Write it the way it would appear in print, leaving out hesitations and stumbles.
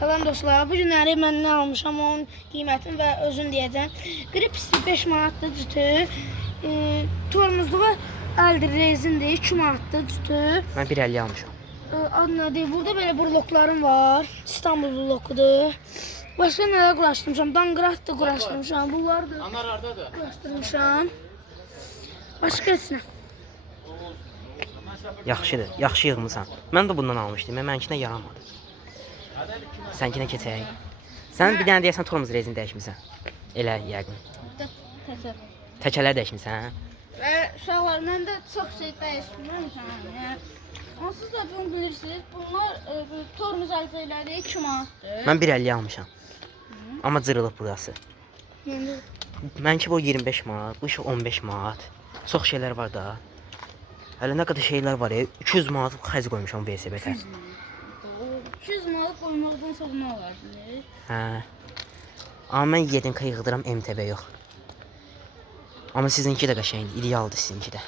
Salam dostlar, bu günləri mən nə almışam, onun qiymətini və özünü deyəcəm. Grips 5 manatdır cütü, tormuzluğa əldir rezindir, 2 manatdır cütü. Mən 1.50 almışam. Adı nədir? Burada belə bloklarım var, İstanbul blokudur. Başqa nələr quraşdırmışam, Danqrat da quraşdırmışam, bunları da quraşdırmışam. Başqa heç nə. Yaxşıdır, yaxşı yığmısan. Mən də bundan almışdım, mənkinə yaramadı. Sənkinə keçək. Sən bir dənə deyəsən tormuz rezini dəyişmisən. Elə yəqin. Təkələr dəyişmisən, hə? Uşaqlar, mən də çox şey dəyişmirəm. Onsuz da bunu bilirsiniz, bunlar tormuz əlcəkləri 2 manatdır. Mən 1.50 almışam. Amma cırılıb burası. Mənki bu 25 manat, bu işi 15 manat. Çox şeylər var da. Hələ nə qədər şeylər var ya, 200 manat xərc qoymuşam VSB-ə. 200 manat qoymaqdan sonra nə olardı? Hə. Amma mən 7K yığdıram MTB yox. Amma sizinki də qəşəngdir, idealdır sizinki də.